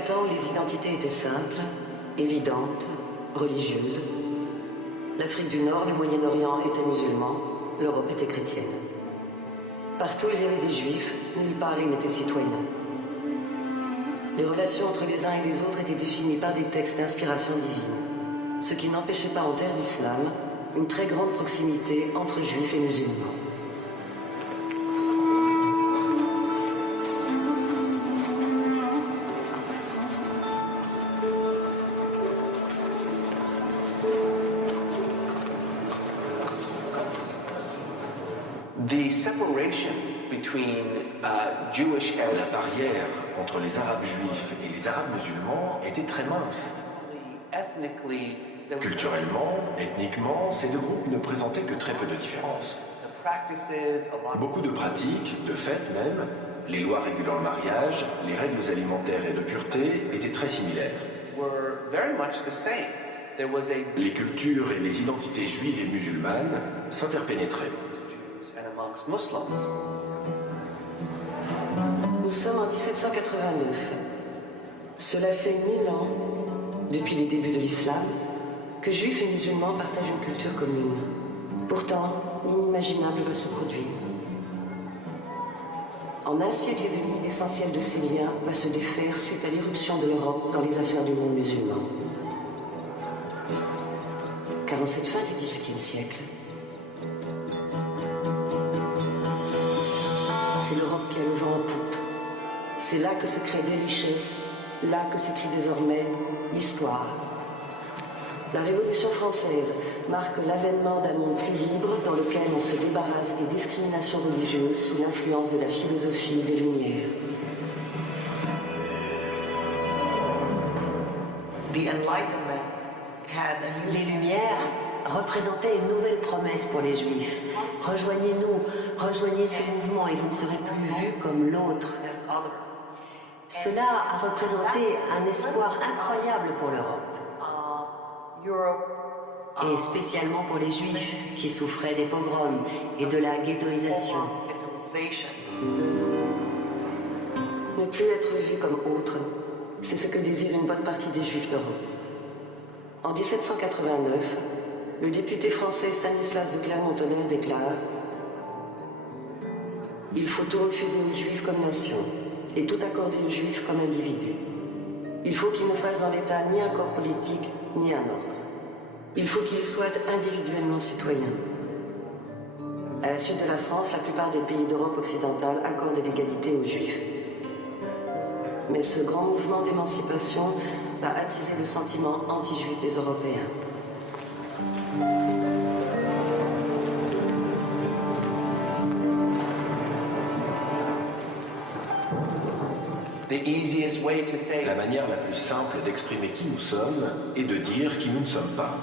un temps où les identités étaient simples, évidentes, religieuses. L'Afrique du Nord, le Moyen-Orient étaient musulmans, l'Europe était chrétienne. Partout il y avait des juifs, nulle part ils n'étaient citoyens. Les relations entre les uns et les autres étaient définies par des textes d'inspiration divine, ce qui n'empêchait pas en terre d'islam une très grande proximité entre juifs et musulmans. La barrière entre les Arabes juifs et les Arabes musulmans était très mince. Culturellement, ethniquement, ces deux groupes ne présentaient que très peu de différences. Beaucoup de pratiques, de faits même, les lois régulant le mariage, les règles alimentaires et de pureté étaient très similaires. Les cultures et les identités juives et musulmanes s'interpénétraient. Nous sommes en 1789. Cela fait 1000 ans, depuis les débuts de l'islam, que juifs et musulmans partagent une culture commune. Pourtant, l'inimaginable va se produire. En un siècle et demi, l'essentiel de ces liens va se défaire suite à l'irruption de l'Europe dans les affaires du monde musulman. Car en cette fin du XVIIIe siècle, c'est l'Europe qui a le vent en poupe. C'est là que se créent des richesses, là que s'écrit désormais l'histoire. La Révolution française marque l'avènement d'un monde plus libre dans lequel on se débarrasse des discriminations religieuses sous l'influence de la philosophie des Lumières. Les Lumières représentaient une nouvelle promesse pour les Juifs. Rejoignez-nous, rejoignez ce mouvement et vous ne serez plus vus comme l'autre. Cela a représenté un espoir incroyable pour l'Europe. Et spécialement pour les Juifs qui souffraient des pogroms et de la ghettoisation. Ne plus être vu comme autre, c'est ce que désire une bonne partie des Juifs d'Europe. En 1789, le député français Stanislas de Clermont-Tonnerre déclare « Il faut tout refuser aux Juifs comme nation et tout accorder aux Juifs comme individus. Il faut qu'ils ne fassent dans l'État ni un corps politique, ni un ordre. Il faut qu'ils soient individuellement citoyens. » À la suite de la France, la plupart des pays d'Europe occidentale accordent l'égalité aux Juifs. Mais ce grand mouvement d'émancipation va attiser le sentiment anti-juif des Européens. La manière la plus simple d'exprimer qui nous sommes est de dire qui nous ne sommes pas.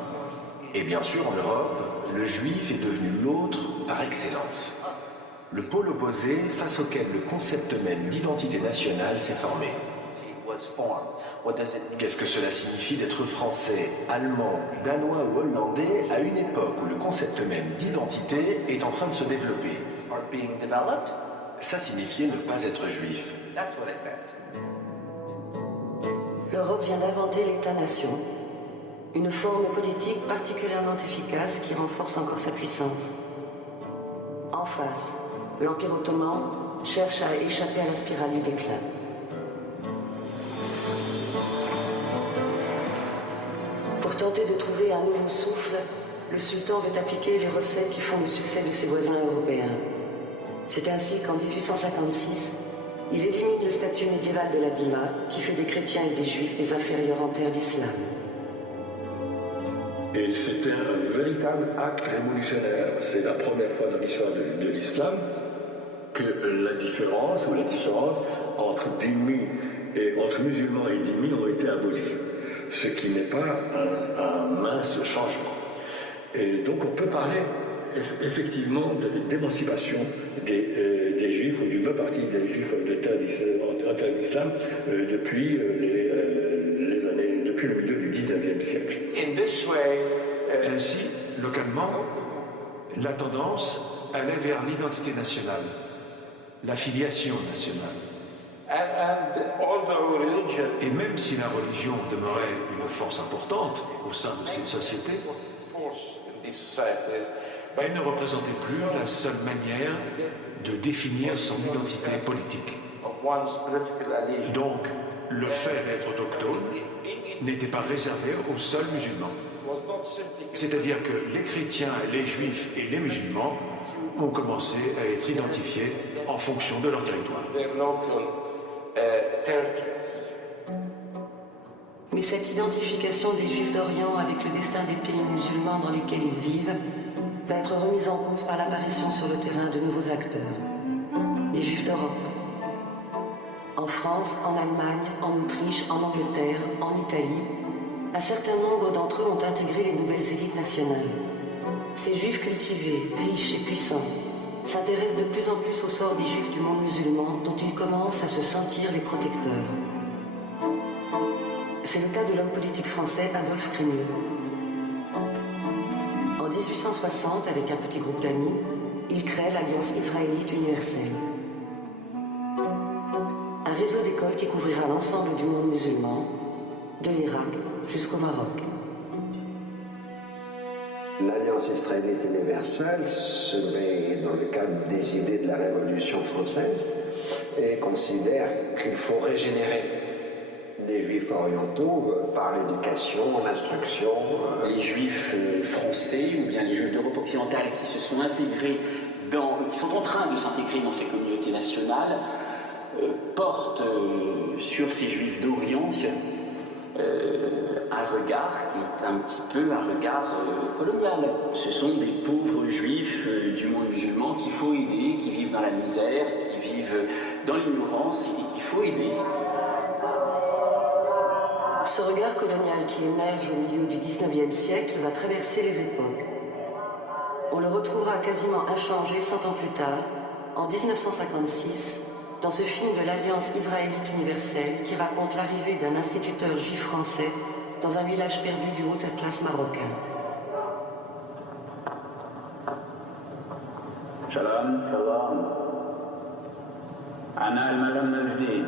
Et bien sûr, en Europe, le juif est devenu l'autre par excellence. Le pôle opposé face auquel le concept même d'identité nationale s'est formé. Qu'est-ce que cela signifie d'être français, allemand, danois ou hollandais à une époque où le concept même d'identité est en train de se développer? Ça signifiait ne pas être juif. L'Europe vient d'inventer l'État-nation, une forme politique particulièrement efficace qui renforce encore sa puissance. En face, l'Empire ottoman cherche à échapper à la spirale du déclin. Pour tenter de trouver un nouveau souffle, le sultan veut appliquer les recettes qui font le succès de ses voisins européens. C'est ainsi qu'en 1856, il élimine le statut médiéval de la Dima, qui fait des chrétiens et des juifs des inférieurs en terre d'islam. Et c'était un véritable acte révolutionnaire. C'est la première fois dans l'histoire de l'islam que la différence entre dhimmi et entre musulmans et dhimmi ont été abolies. Ce qui n'est pas un mince changement. Et donc on peut parler effectivement d'émancipation des juifs ou d'une bonne partie des juifs en terre d'islam depuis depuis le milieu du 19e siècle. Ainsi, localement, la tendance allait vers l'identité nationale, la filiation nationale. Et même si la religion demeurait une force importante au sein de ces sociétés, elle ne représentait plus la seule manière de définir son identité politique. Donc, le fait d'être autochtone n'était pas réservé aux seuls musulmans. C'est-à-dire que les chrétiens, les juifs et les musulmans ont commencé à être identifiés en fonction de leur territoire. Mais cette identification des Juifs d'Orient avec le destin des pays musulmans dans lesquels ils vivent va être remise en cause par l'apparition sur le terrain de nouveaux acteurs, les Juifs d'Europe. En France, en Allemagne, en Autriche, en Angleterre, en Italie, un certain nombre d'entre eux ont intégré les nouvelles élites nationales. Ces Juifs cultivés, riches et puissants s'intéressent de plus en plus au sort des Juifs du monde musulman dont ils commencent à se sentir les protecteurs. C'est le cas de l'homme politique français Adolphe Crémieux. En 1860, avec un petit groupe d'amis, il crée l'Alliance israélite universelle. Un réseau d'écoles qui couvrira l'ensemble du monde musulman, de l'Irak jusqu'au Maroc. L'Alliance israélite universelle se met dans le cadre des idées de la Révolution française et considère qu'il faut régénérer les Juifs orientaux par l'éducation, l'instruction. Les Juifs français ou bien les Juifs d'Europe occidentale qui se sont intégrés qui sont en train de s'intégrer dans ces communautés nationales portent sur ces Juifs d'Orient un regard qui est un petit peu un regard colonial. Ce sont des pauvres Juifs du monde musulman qu'il faut aider, qui vivent dans la misère, qui vivent dans l'ignorance et qu'il faut aider. Ce regard colonial qui émerge au milieu du XIXe siècle va traverser les époques. On le retrouvera quasiment inchangé 100 ans plus tard, en 1956, dans ce film de l'Alliance israélite universelle qui raconte l'arrivée d'un instituteur juif français dans un village perdu du Haut Atlas marocain. Shalom, shalom. Ana al-Malam al-Jdid.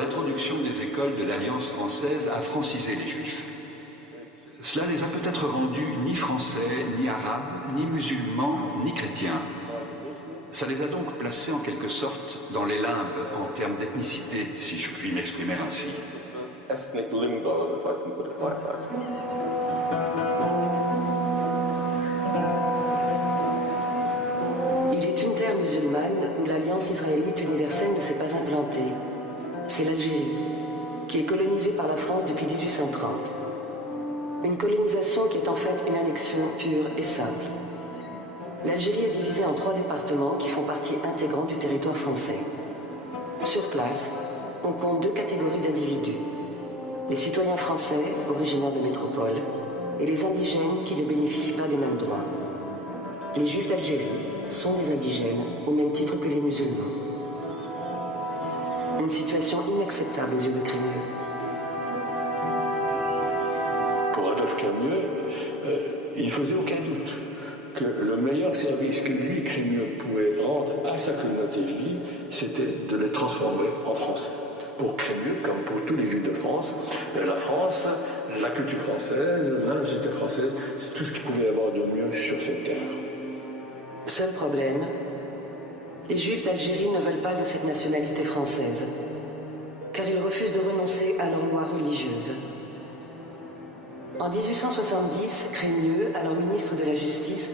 L'introduction des écoles de l'Alliance française a francisé les Juifs. Cela les a peut-être rendus ni français, ni arabes, ni musulmans, ni chrétiens. Ça les a donc placés en quelque sorte dans les limbes en termes d'ethnicité, si je puis m'exprimer ainsi. Ethnic limbo, if I can put it like that. Il est une terre musulmane où l'Alliance israélite universelle ne s'est pas implantée. C'est l'Algérie, qui est colonisée par la France depuis 1830. Une colonisation qui est en fait une annexion pure et simple. L'Algérie est divisée en 3 départements qui font partie intégrante du territoire français. Sur place, on compte 2 catégories d'individus. Les citoyens français, originaires de métropole, et les indigènes qui ne bénéficient pas des mêmes droits. Les Juifs d'Algérie sont des indigènes au même titre que les musulmans. Une situation inacceptable aux yeux de Crémieux. Pour Adolphe Crémieux, il faisait aucun doute que le meilleur service que lui, Crémieux, pouvait rendre à sa communauté juive, c'était de les transformer en français. Pour Crémieux, comme pour tous les Juifs de France, la France, la culture française, la société française, c'est tout ce qu'il pouvait y avoir de mieux sur cette terre. Seul problème, les Juifs d'Algérie ne veulent pas de cette nationalité française, car ils refusent de renoncer à leurs lois religieuses. En 1870, Crémieux, alors ministre de la Justice,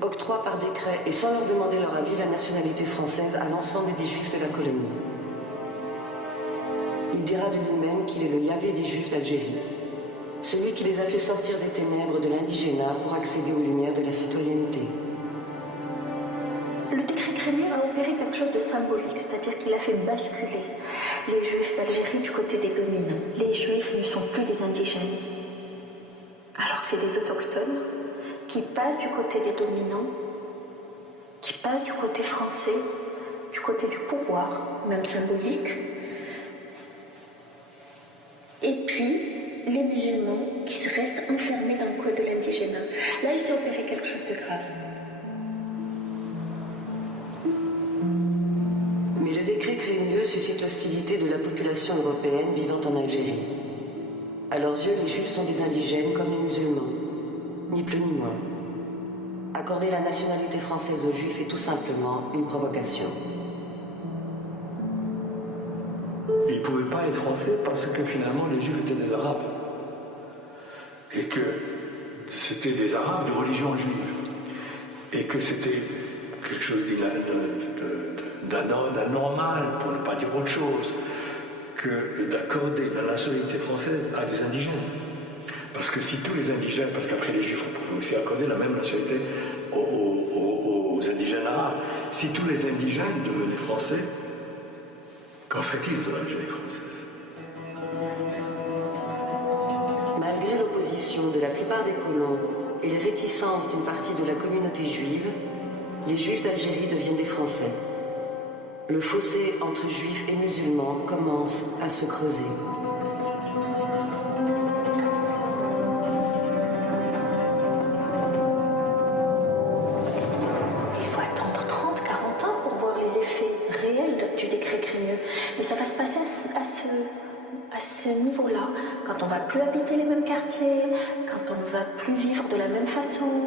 octroie par décret et sans leur demander leur avis la nationalité française à l'ensemble des Juifs de la colonie. Il dira de lui-même qu'il est le Yahvé des Juifs d'Algérie, celui qui les a fait sortir des ténèbres de l'indigénat pour accéder aux lumières de la citoyenneté. Le décret décret Crémieux a opéré quelque chose de symbolique, c'est-à-dire qu'il a fait basculer les Juifs d'Algérie du côté des dominants. Les Juifs ne sont plus des indigènes, alors que c'est des autochtones qui passent du côté des dominants, qui passent du côté français, du côté du pouvoir, même symbolique. Et puis, les musulmans qui restent enfermés dans le code de l'indigénat. Là, il s'est opéré quelque chose de grave. Mais le décret Crémieux suscite l'hostilité de la population européenne vivant en Algérie. À leurs yeux, les Juifs sont des indigènes comme les musulmans, ni plus ni moins. Accorder la nationalité française aux Juifs est tout simplement une provocation. Ils ne pouvaient pas être français parce que finalement les Juifs étaient des Arabes. Et que c'était des Arabes de religion juive. Et que c'était quelque chose d'anormal, pour ne pas dire autre chose, que d'accorder la nationalité française à des indigènes. Parce que si tous les indigènes, parce qu'après les Juifs, on pouvait aussi accorder la même nationalité aux indigènes arabes, si tous les indigènes devenaient français, qu'en serait-il de l'Algérie française? Malgré l'opposition de la plupart des colons et les réticences d'une partie de la communauté juive, les Juifs d'Algérie deviennent des Français. Le fossé entre Juifs et musulmans commence à se creuser. Il faut attendre 30, 40 ans pour voir les effets réels du décret Crémieux. Mais ça va se passer à ce niveau-là, quand on ne va plus habiter les mêmes quartiers, quand on ne va plus vivre de la même façon,